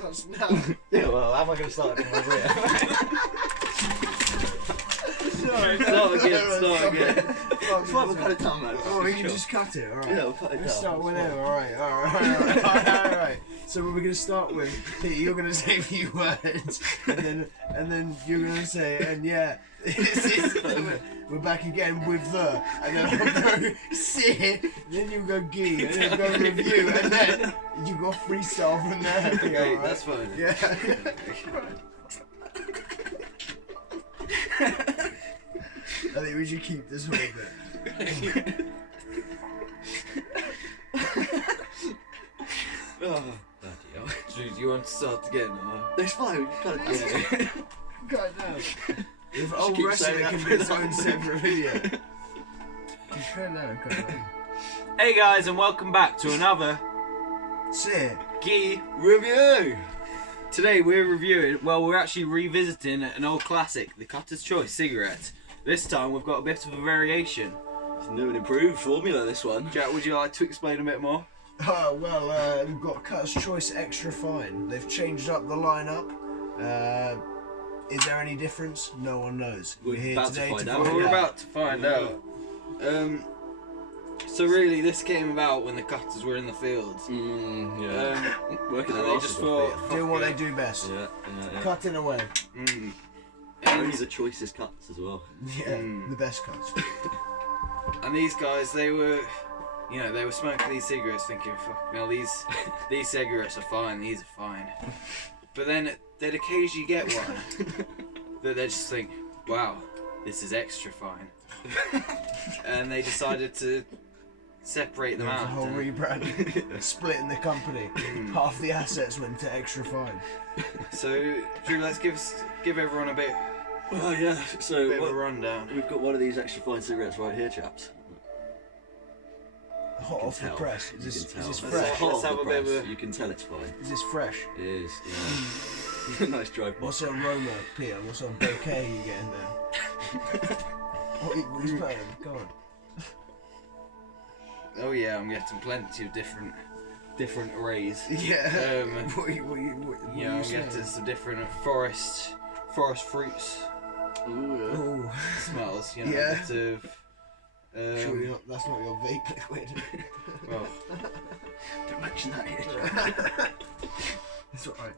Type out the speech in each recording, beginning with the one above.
Yeah, well, how am I going to start it from over here? Start again. It's fine, we'll cut it down, man. Oh, we can just cut it, alright. Yeah, we'll cut it down. Let's start whenever, alright. So we're gonna start with, you're gonna say a few words, and then you're gonna say, and yeah, we're back again with the, and then I'll go sit, then you go gee, and then go review, and then you go freestyle from there. Okay, right? that's fine. Yeah. I think we should keep this whole bit. Oh, Do you want to start again? it's fine, we can cut it down. God no. If Just old keep wrestling saying that can for be its the own whole separate video. Just cut that, cut that. Hey guys, and welcome back to another Sit. Gee. Review! Today we're actually revisiting an old classic, the Cutter's Choice cigarette. This time we've got a bit of a variation. It's a new and improved formula, this one. Jack, would you like to explain a bit more? We've got Cutter's Choice Extra Fine. They've changed up the lineup. Is there any difference? No one knows. We're We're here about to today find to out. find We're out. about to find out. So really, this came about when the Cutters were in the fields. Working And the they just thought, Doing what fuck they it. do best. Yeah. Cutting away. Only the choicest cuts as well. Yeah, the best cuts. And these guys, they were smoking these cigarettes, thinking, "Fuck, no, these cigarettes are fine. These are fine." But then they'd occasionally get one that they just think, "Wow, this is extra fine," and they decided to separate them There was a out. whole rebrand. Splitting the company. Half the assets went to Extra Fine. So, Drew, let's give everyone a bit Oh yeah, so of a rundown. we've got one of these extra fine cigarettes right here, chaps. Hot off the tell. press. You Is this can tell. fresh? Let's Hot off have the a bit of press. a- You can tell it's fine. Is this fresh? It is, yeah. Nice dry pop. What's the aroma, Peter? What sort of bouquet are you getting there? What are you playing? Go on. Oh yeah, I'm getting plenty of different arrays. Yeah. What I'm getting some different forest fruits Ooh, Oh, smells. You know, Yeah. a bit of. surely not, that's not your vape liquid. Well, don't mention that here. It's alright.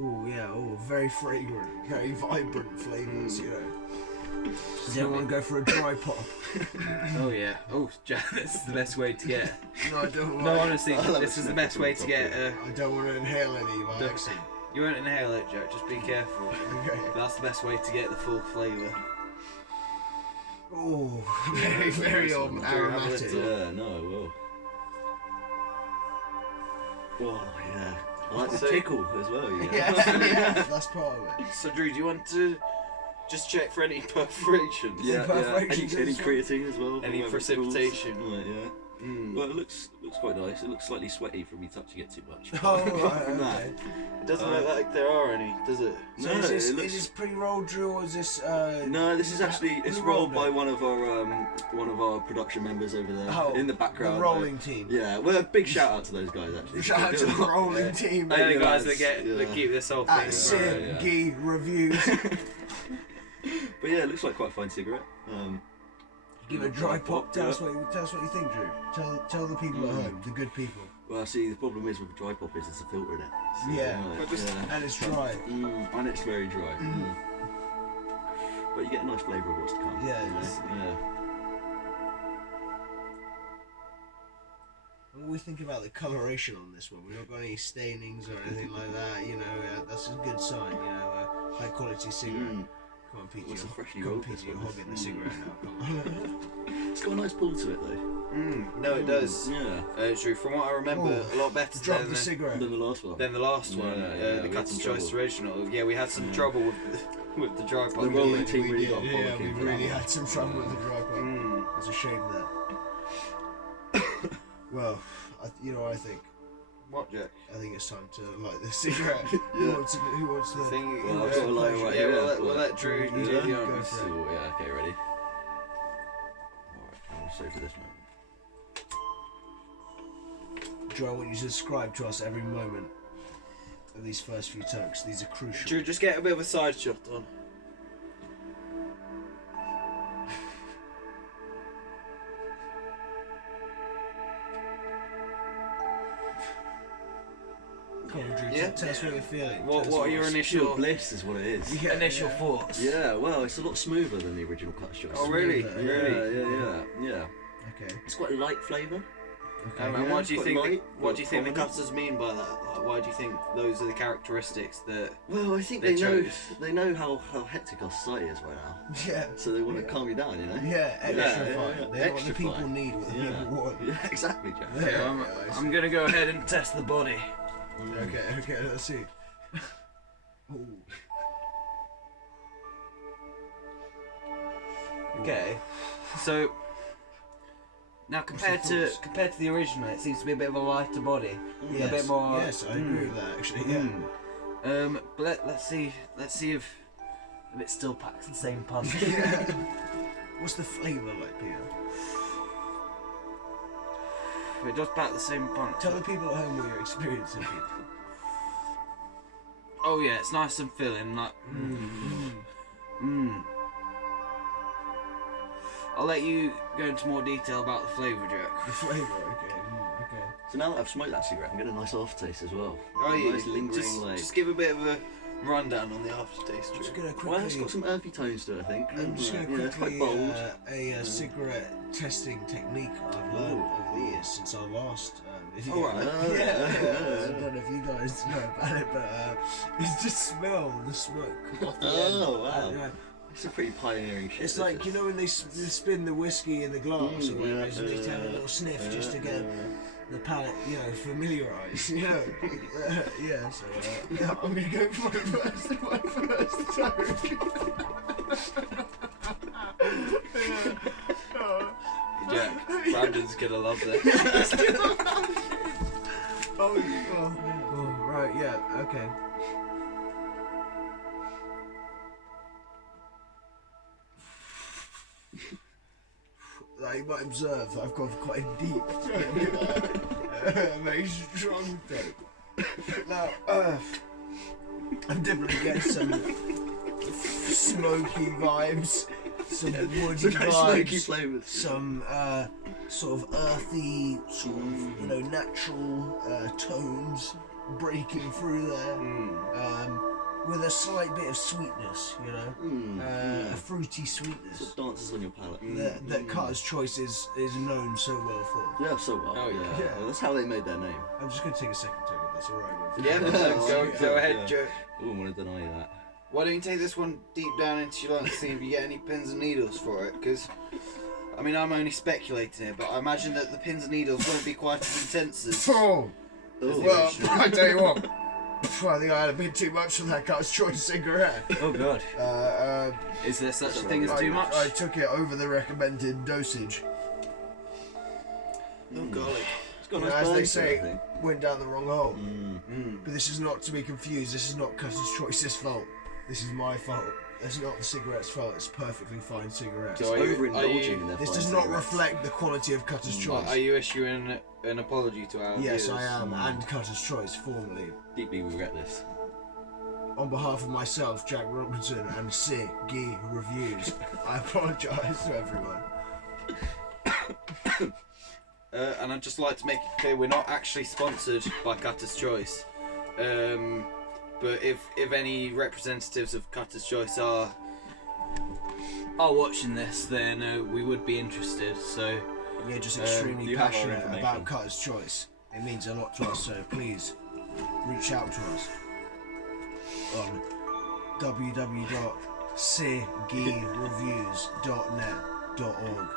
Oh yeah, very fragrant, very vibrant flavours, you know. Does anyone go for a dry pop? oh yeah. Oh, Jack, this is the best way to get. No, I don't No, want honestly, I love this it. is the best way to get. I don't want to inhale any by Don't- accident. You won't inhale it, Jack. Just be careful. Okay. That's the best way to get the full flavour. Oh, very, very aromatic. Yeah, no, whoa. Whoa, yeah. I like the So- tickle as well, yeah. Yeah, that's part of it. So, Drew, do you want to just check for any perforations? Yeah, yeah. Perforations Any as well. creatine as well. Any whatever it's called. precipitation. Right, yeah. Mm. Well, it looks quite nice. It looks slightly sweaty from me touching it too much. Oh, Apart right, from that, okay. It doesn't look like there are any, does it? So No, is this, it looks- is this pre-rolled, Drew, or is this... No, this is actually it's Who rolled rolled by one of our production members over there Oh, in the background. the rolling team. Yeah, well, a big shout out to those guys actually. Shout out to the rolling Yeah. team. They're the yeah, guys it's- that yeah. keep this whole At thing. Sid yeah. Gee Reviews. But yeah, it looks like quite a fine cigarette. Give it a dry pop. Tell us what you think, Drew. Tell the people at home, the good people. Well, see, the problem is with the dry pop is there's a filter in it. So, Yeah. like, But just- yeah. And it's dry. And it's very dry. But you get a nice flavour of what's to come. Yeah, you know? it's- Yeah. What do we think about the coloration on this one? We've not got any stainings or anything like that. You know, that's a good sign. You know, high quality cigarette. Come on, Pete, What's you're, a freshly come on, rolled Pete, this you're one? hogging the cigarette now. Come on. It's got a nice pull to it though. No, it does. Yeah. Drew, from what I remember, Oh, a lot better Drop than the cigarette. Than the last one. the last one, Yeah, the we had Cutter's some Choice trouble. original. Yeah, we had some Yeah. trouble with the dry pop. The rolling Yeah, team we really did, got yeah, bollocking we for that really one. had some trouble with the dry pop. Mm. It's a shame that. Well, you know what I think? What, Jack? I think it's time to light the cigarette. Yeah. Who wants the... Thing, Well, I've got a lighter right yeah, here. we'll let Drew Yeah. do the Go honors. for it. Ooh, yeah, okay, ready? Alright, I'll save for this moment. Joe, I want you to subscribe to us every moment of these first few takes. These are crucial. Should we just get a bit of a side shot on? Come on, Drew, Yeah. tell us what you're feeling. What are your Pure initial bliss is what it is. Yeah, initial yeah. thoughts? Yeah, well, it's a lot smoother than the original Cutter's Choice. Oh really? Smoother, Really? Yeah. Okay. It's quite a light flavour. Okay. And Yeah, what do you quite think? light, What do you think the prominent. cutters mean by that? Like, why do you think those are the characteristics that? Well, I think They they know how hectic our society is right now, Yeah. so they want to calm you down, you know. Yeah, extra yeah, fine. yeah. They're what the Extra people fine. need, what the Yeah. people want. Yeah, exactly, Jack. Yeah. Okay, I see. I'm gonna go ahead and test the body. Okay, let's see. Ooh. Okay, so now compared to the original, it seems to be a bit of a lighter body, Yes, a bit more. Yes, I agree with that actually. Yeah. But let's see if it still packs the same punch. Yeah. What's the flavour like, Peter? It does pack the same punch. Tell the people at home what you're experiencing, Peter. Oh yeah, it's nice and filling. Like, I'll let you go into more detail about the flavour, Jack. The flavour, okay. Okay. So now that I've smoked that cigarette, I'm getting a nice aftertaste as well. Oh yeah, Nice lingering like. just give a bit of a rundown on the aftertaste. I'm just Jack. gonna Well, it's quickly. got some earthy tones to it, I think. I'm just gonna Yeah, it's quite quickly bold. a cigarette testing technique I've learned over the years since our last video. All right. Yeah. I don't know if you guys know about it, but it's just smell the smoke off the end. Oh, wow. And, It's a pretty pioneering shit. it's this like, is. you know when they spin the whiskey in the glass or whatever, yeah, so they just have a little sniff just to get yeah. the palate, familiarised, yeah, so yeah, I'm gonna go for my first toke. Jack, Brandon's gonna love this. Oh, right, yeah, okay. Like you might observe, I've gone quite deep, very strong though. Now, I'm definitely getting some smoky vibes, some woody Nice smoky vibes, flavours. some sort of earthy, sort of natural tones breaking through there, with a slight bit of sweetness, a fruity sweetness Sort of dances on your palate. that Cutter's Choice is known so well for. Yeah, so well. Oh, yeah. Yeah. Well, that's how they made their name. I'm just going to take a second take if that's alright. Yeah, go ahead, Jack. I wouldn't want to deny you that. Why don't you take this one deep down into your lungs, see if you get any pins and needles for it? Because, I mean, I'm only speculating here, but I imagine that the pins and needles won't be quite as intense as. Oh! Oh, Well, I tell you what. I think I had a bit too much of that Cutter's Choice cigarette. Oh god. Is there such a thing as too much? I took it over the recommended dosage. Oh golly. It's got a You know, nice as burn they to it, say, I think. went down the wrong hole. Mm. But this is not to be confused. This is not Cutter's Choice's fault. This is my fault. It's not the cigarette's fault. It's a perfectly fine cigarette. So are you- Overindulging in their This fine does not cigarettes. reflect the quality of Cutter's Choice. Are you issuing an apology to our Yes, viewers? I am, and Cutter's Choice, formally. Deeply regret this. On behalf of myself, Jack Robinson, and Sig Gee Reviews, I apologise to everyone. And I'd just like to make it clear we're not actually sponsored by Cutter's Choice. But if any representatives of Cutter's Choice are watching this, then we would be interested. So We're just extremely you have our passionate information. about Cutter's Choice. It means a lot to us, so please reach out to us on www.siggeereviews.net.org.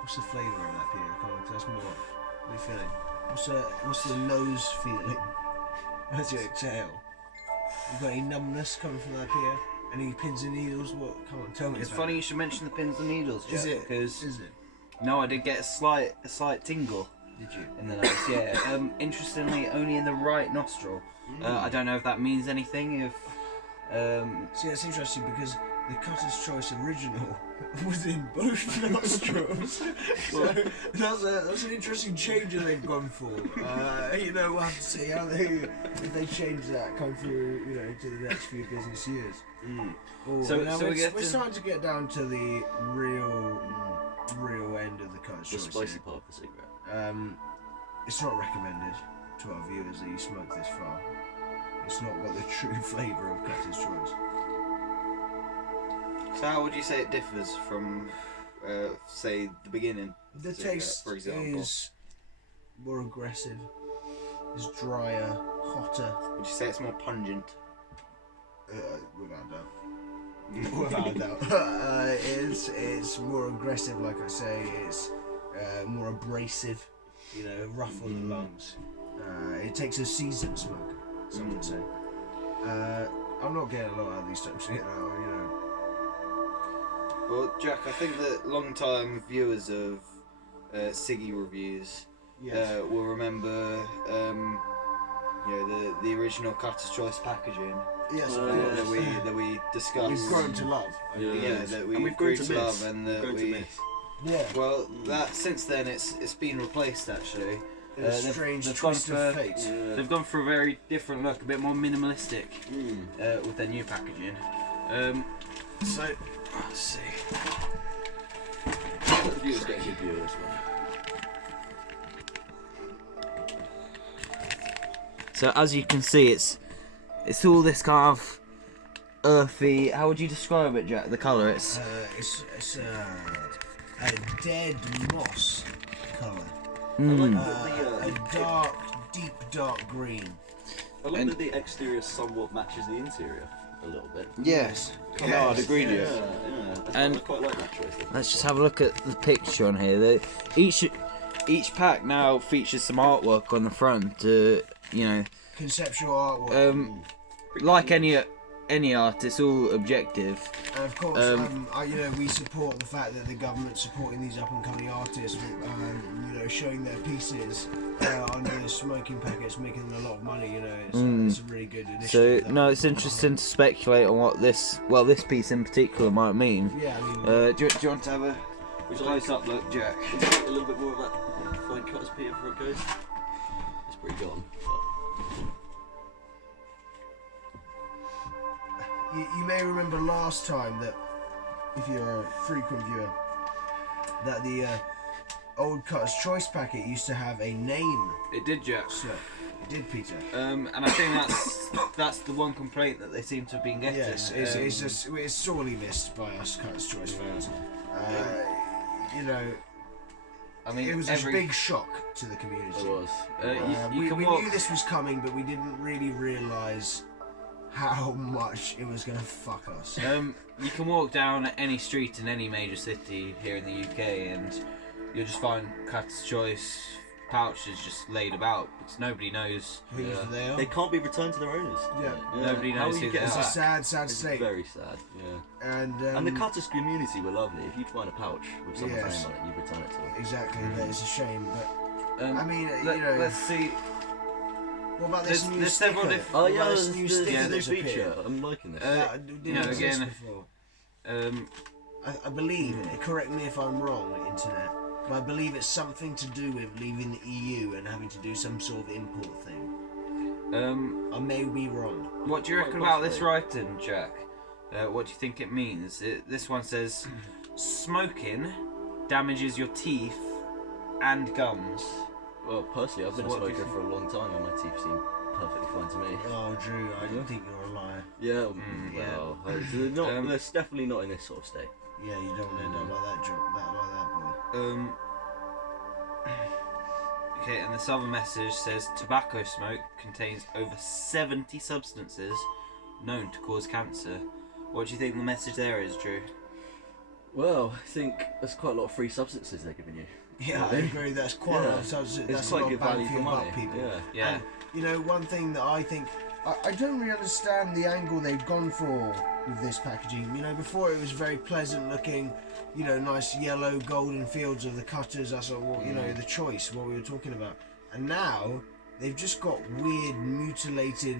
What's the flavour of that, Peter? Come on, tell us more. What are you feeling? What's the nose feeling as you exhale? You got any numbness coming from that, Peter? Any pins and needles? What? Come on, tell me. it's about funny you should mention the pins and needles. Is Jack, it? Because Is it? no, I did get a slight tingle Did you? in the nose. Yeah. Interestingly, only in the right nostril. I don't know if that means anything. If See, it's interesting because the Cutter's Choice original was in both nostrils. So that's an interesting change that they've gone for. We'll have to see how if they change that come through, to the next few business years. So We're starting to get down to the real end of the Cutter's The Choice. spicy part of the cigarette. It's not recommended to our viewers that you smoke this far. It's not got the true flavour of Cutter's Choice. So how would you say it differs from, say, the beginning? The cigarette, taste for example. is more aggressive, is drier, hotter, Would you say it's more pungent? without doubt. Without doubt. It's more aggressive, like I say. It's more abrasive, rough on the lungs. It takes a seasoned smoker, some would say. I'm not getting a lot out of these types of shit now, Well, Jack, I think that long-time viewers of Siggy reviews Yes. will remember, the original Cutter's Choice packaging Yes, of yeah, course. that we discussed. We've grown to love. Yeah, that we And we've grown grew to to miss. love, and We've that grown to we. miss. Yeah. Well, that since then it's been replaced actually. A strange they've twist gone of for- fate. Yeah. They've gone for a very different look, a bit more minimalistic with their new packaging. So let's see. The viewers get a good view as well. So as you can see, it's all this kind of earthy. How would you describe it, Jack? The colour? It's It's a dead moss colour. I like A deep dark green. I like and- that the exterior somewhat matches the interior a little bit. yes. I'd agree with you. Yeah. And- I quite like that choice. Let's just have a look at the picture on here. Each pack now features some artwork on the front. Conceptual artwork. Like any art, it's all objective. And of course, we support the fact that the government's supporting these up and coming artists, showing their pieces on the smoking packets, making them a lot of money. It's a really good So initiative. no, it's interesting to speculate on what this piece in particular might mean. Yeah, I mean, Do you want to have a close-up look, Jack? Would you like a little bit more of that fine cut as Peter before it goes? It's pretty gone. you may remember last time that, if you're a frequent viewer, that the old Cutter's Choice packet used to have a name. It did, Jack. So, it did, Peter. And I think that's the one complaint that they seem to have been getting. Yes, it's sorely missed by us Cutter's Choice fans. I mean, It was a big shock to the community. It was. You We can walk. knew this was coming, but we didn't really realise how much it was going to fuck us. You can walk down any street in any major city here in the UK, and you'll just find Cutter's Choice pouches just laid about because nobody knows. Who they are. They can't be returned to their owners. Yeah. Nobody How knows will you who get they It's are. a sad, sad It's state. very sad. Yeah. And And the Cutter's community were lovely. If you'd find a pouch with someone's Yes. name on it, you'd return it to them. exactly, that is a shame. But I mean, Let's see. what about this there's- new there's sticker? several different- Oh What yeah, about this there's new the sticker new that's feature. appeared? I'm liking this. That didn't you know, exist again- before. Um, I believe, correct me if I'm wrong, internet, but I believe it's something to do with leaving the EU and having to do some sort of import thing. I may be wrong. what do you reckon Quite about this possibly. writing, Jack? What do you think it means? This one says, smoking damages your teeth and gums. Well, personally, I've been a What do you smoker think? for a long time, and my teeth seem perfectly fine to me. Oh, Drew, I don't think you're a liar. Yeah, yeah. well, they're not. They're definitely not in this sort of state. Yeah, you don't want to end up like that, boy. Okay, and this other message says tobacco smoke contains over 70 substances known to cause cancer. What do you think the message there is, Drew? Well, I think there's quite a lot of free substances they're giving you. Yeah, I agree. That's quite a lot of substance. It's That's quite a lot good of bang value for for your buck, money. people. Yeah. Yeah. And, one thing that I think I don't really understand the angle they've gone for with this packaging. Before it was very pleasant looking, nice yellow golden fields of the Cutters. That's all, the choice, what we were talking about. And now they've just got weird mutilated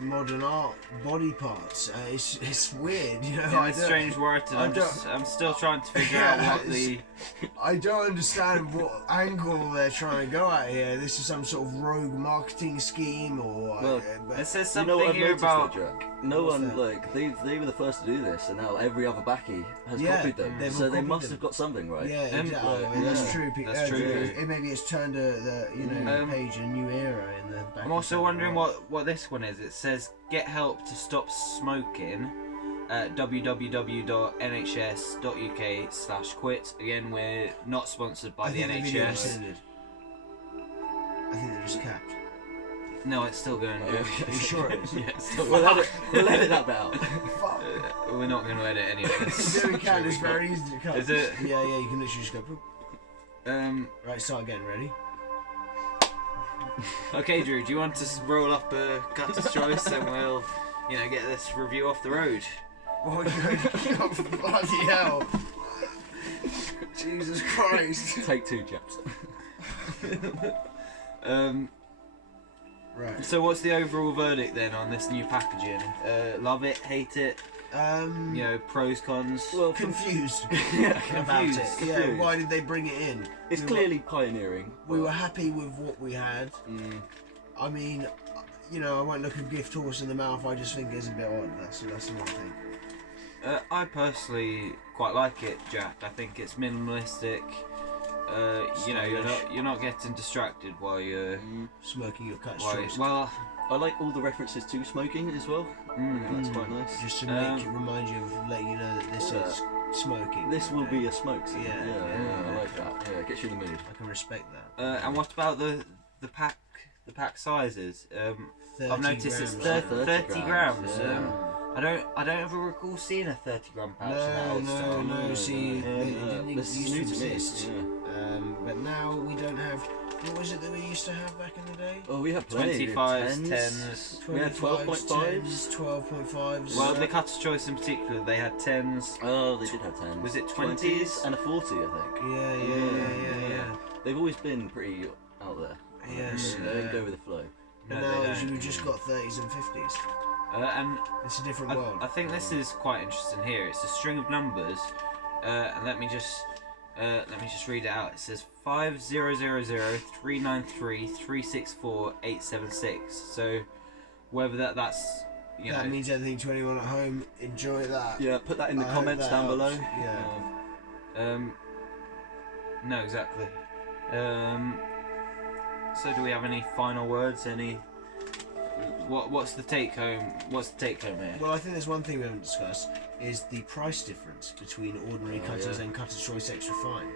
modern art body parts. It's weird, you know. Yeah, it's strange words, and I'm still trying to figure out what the. I don't understand what angle they're trying to go at here. This is some sort of rogue marketing scheme, or Well, but It says You know something what I've here noticed, about. though, Jack? No What's one, that? like, they were the first to do this, and now every other backy has Yeah, copied them. they've So all they copied must them. have got something right. yeah, exactly. like, That's yeah. true. That's true. Maybe it's turned the page a new era in the back. I'm also wondering what this one is. It says get help to stop smoking at www.nhs.uk/quit. Again, we're not sponsored by the video NHS. ended. I think they're just capped. No, it's still going. Oh, Dude. okay. Are you sure it is? Yeah, it's still We'll edit that bit out. Fuck. We're not going to edit any of this. Yeah, we can. It's very easy to cut. Is it? Yeah, you can literally just go. Boop. Right, start again. Ready? Okay, Drew, do you want to roll up a cutter's choice and we'll, get this review off the road? Oh, bloody hell! Jesus Christ! Take two, chaps. Right. So what's the overall verdict then on this new packaging? Love it, hate it, pros, cons? Well, Confused yeah, about it. confused. Yeah, why did they bring it in? it's We clearly pioneering. We were happy with what we had. Mm, I mean, I won't look a gift horse in the mouth. I just think it's a bit odd. That's the one thing. I personally quite like it, Jack. I think it's minimalistic. You're not getting distracted while you're. Smoking your cut While, strips. well, I like all the references to smoking as well. I think that's quite nice. Just to remind you of letting you know that this Yeah. is smoking. This will be a smoke scene. Yeah, I like that. Yeah, it gets you in the mood. I can respect that. and what about the pack sizes? 30 I've noticed it's grams. 30 grams. Yeah. I don't ever recall seeing a 30-gram pouch in that old style. No. See, Yeah, it didn't this is used to new to me. exist. Yeah. But now we don't have. What was it that we used to have back in the day? Oh, we have plenty. 25s, 10s. 10s. We had 12.5s. 12.5s. Well, the Cutter's Choice in particular, they had 10s. Oh, they did have 10s. Was it 20s? And a 40, I think. Yeah. They've always been pretty out there. Yes. They don't go with the flow. No, And they now don't. we've just got 30s and 50s. And It's a different world. I think this is quite interesting here. It's a string of numbers, and let me just read it out. It says 500039336486. So whether that's that means anything to anyone at home. Enjoy that. Yeah, put that in the I hope comments that down helps. below. Yeah. No, exactly. So do we have any final words? What's the take home? What's the take home here? Well, I think there's one thing we haven't discussed is the price difference between ordinary cutters and Cutter's Choice Extra Fine.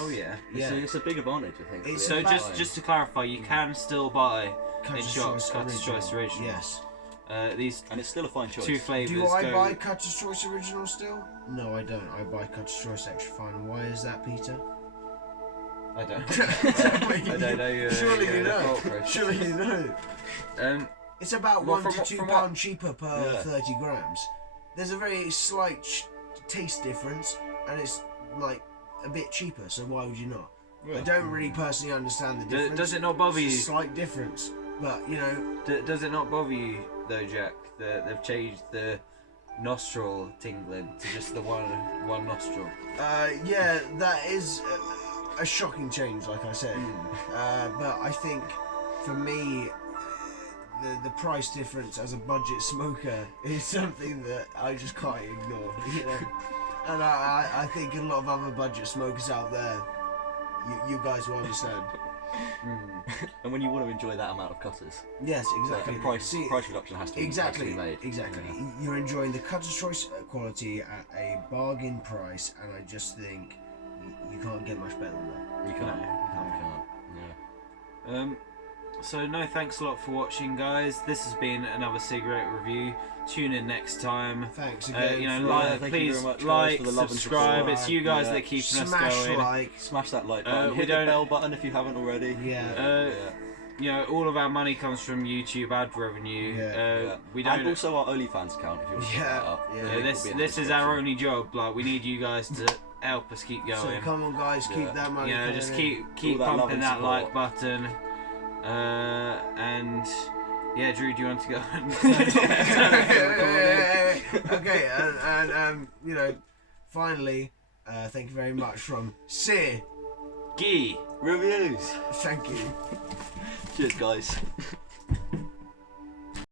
Oh yeah. It's a big advantage, I think. It's for So the about- just to clarify, you can still buy Cutter's shops, Cutter's Choice Original. Yes. These And it's still a fine choice. two flavors. Do I go... buy Cutter's Choice Original still? No, I don't. I buy Cutter's Choice Extra Fine. Why is that, Peter? I don't. I don't know. Surely you the know. thought process. Surely you know. It's about Well, £1 from to what- £2 cheaper per Yeah. 30 grams. There's a very slight taste difference, and it's like a bit cheaper. So why would you not? I don't really personally understand the difference. Does it not bother It's a you? slight difference, but Does it not bother you though, Jack, that they've changed the nostril tingling to just the one nostril? yeah, that is a shocking change, like I said. But I think for me, the price difference as a budget smoker is something that I just can't ignore. And I think a lot of other budget smokers out there, you guys will understand. And when you want to enjoy that amount of cutters, Yes, exactly. the price See, reduction has to be exactly made. exactly. Yeah. You're enjoying the Cutter's Choice quality at a bargain price, and I just think you can't get much better than that. You can't. No. You can't. Yeah. So no, thanks a lot for watching, guys. This has been another cigarette review. Tune in next time. Thanks again. Like, thank you please very much, guys, like, for the love and subscribe. support. It's you guys Yeah. that keeping Smash us going. like. Smash that like we button. Hit the don't- bell button if you haven't already. Yeah. All of our money comes from YouTube ad revenue. Yeah. We And don't. also our OnlyFans account if you want to Yeah, check that out. yeah. The link This will be in the this is our description. only job. Like, we need you guys to help us keep So going. come on, guys, keep Yeah. that money. Just coming in. keep that love pumping and that support. like button. And yeah, Drew, do you want to go? Okay, and you know, finally, thank you very much from Sir. Gee. Reviews. Thank you. Cheers, guys.